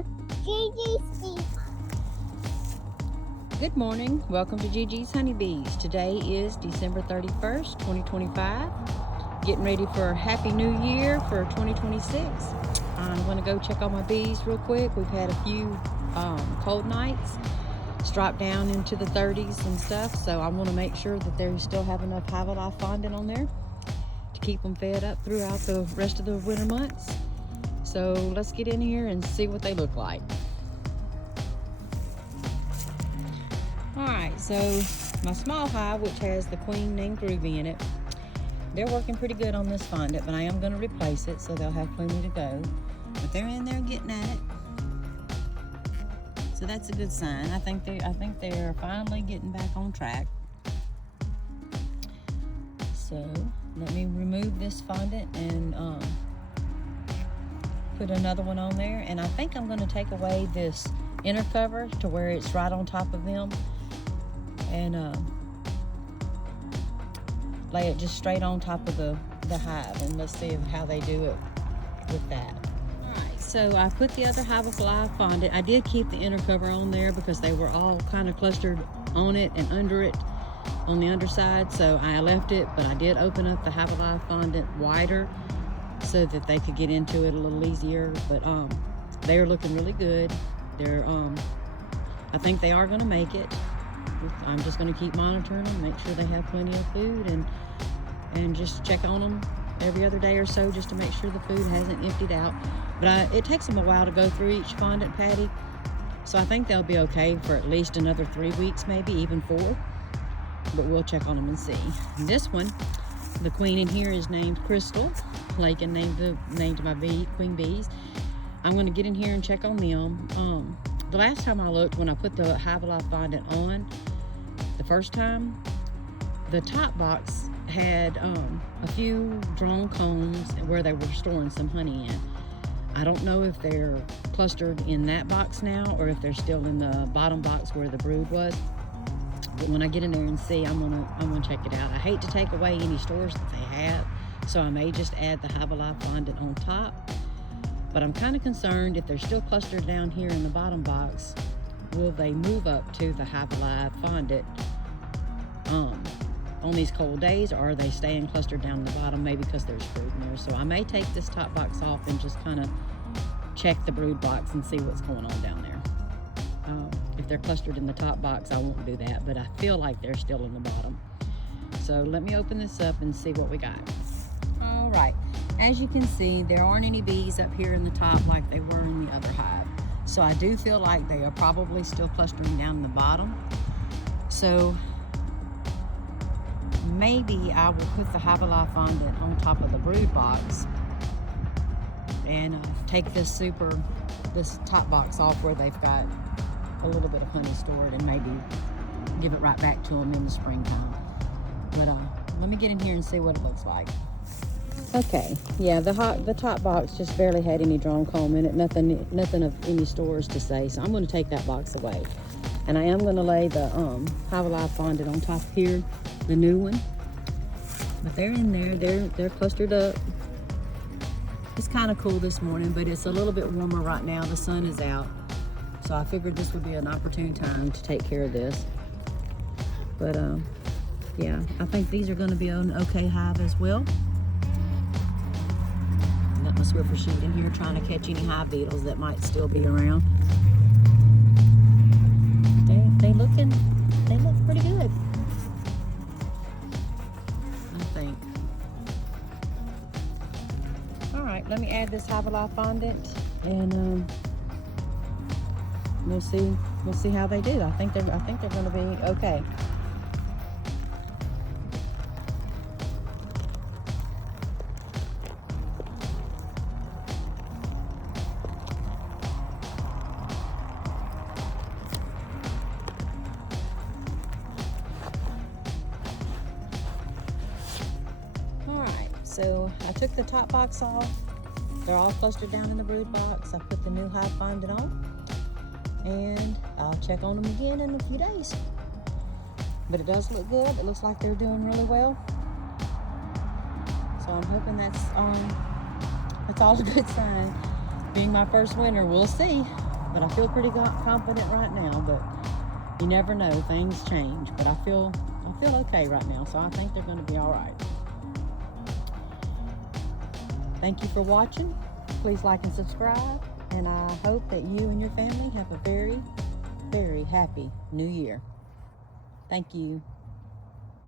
Gigi speak. Good morning. Welcome to Gigi's Honeybees. Today is December 31st, 2025. Getting ready for a Happy New Year for 2026. I'm going to go check on my bees real quick. We've had a few cold nights. It's dropped down into the 30s and stuff, so I want to make sure that they still have enough Hive fondant on there to keep them fed up throughout the rest of the winter months. So let's get in here and see what they look like. Alright, so my small hive, which has the queen named Groovy in it, they're working pretty good on this fondant, but I am going to replace it so they'll have plenty to go. But they're in there getting at it. So that's a good sign. I think they're finally getting back on track. So let me remove this fondant and put another one on there. And I think I'm going to take away this inner cover to where it's right on top of them, and lay it just straight on top of the hive, and let's see how they do it with that. So I put the other Hive Alive fondant. I did keep the inner cover on there because they were all kind of clustered on it and under it on the underside. So I left it, but I did open up the Hive Alive fondant wider so that they could get into it a little easier. But they're looking really good. They're I think they are going to make it. I'm just going to keep monitoring them, make sure they have plenty of food, and just check on them every other day or so just to make sure the food hasn't emptied out. But it takes them a while to go through each fondant patty, so I think they'll be okay for at least another 3 weeks, maybe even 4. But we'll check on them and see. This one, the queen in here, is named Crystal. Lakin named my queen bees. I'm going to get in here and check on them. The last time I looked, when I put the Hive Alive fondant on, the first time, the top box had a few drawn combs where they were storing some honey in. I don't know if they're clustered in that box now or if they're still in the bottom box where the brood was. But when I get in there and see, I'm gonna check it out. I hate to take away any stores that they have, so I may just add the Hive Alive fondant on top. But I'm kind of concerned if they're still clustered down here in the bottom box, will they move up to the Hive Alive fondant on these cold days, or are they staying clustered down the bottom, maybe because there's brood in there? So I may take this top box off and just kind of check the brood box and see what's going on down there. If they're clustered in the top box, I won't do that, but I feel like they're still in the bottom. So let me open this up and see what we got. All right, as you can see, there aren't any bees up here in the top like they were in the other hive. So I do feel like they are probably still clustering down in the bottom. So maybe I will put the Hive Alive fondant on top of the brood box and take this top box off where they've got a little bit of honey stored, and maybe give it right back to them in the springtime. But let me get in here and see what it looks like. Okay, yeah, the top box just barely had any drawn comb in it, nothing of any stores to say, so I'm going to take that box away. And I am going to lay the Hive Alive fondant on top here, the new one. But they're in there, they're clustered up. It's kind of cool this morning, but it's a little bit warmer right now. The sun is out, so I figured this would be an opportune time to take care of this. But yeah, I think these are going to be an okay hive as well. Got my Swiffer sheet in here trying to catch any hive beetles that might still be around. They look pretty good, I think. All right, let me add this Hive Alive fondant, and we'll see how they do. I think they're going to be okay. So I took the top box off. They're all clustered down in the brood box. I put the new hive fondant on, and I'll check on them again in a few days. But it does look good. It looks like they're doing really well. So I'm hoping that's all a good sign. being my first winter, we'll see. But I feel pretty confident right now, but you never know, things change. But I feel okay right now, so I think they're gonna be all right. Thank you for watching. Please like and subscribe, and I hope that you and your family have a very, very happy new year. Thank you.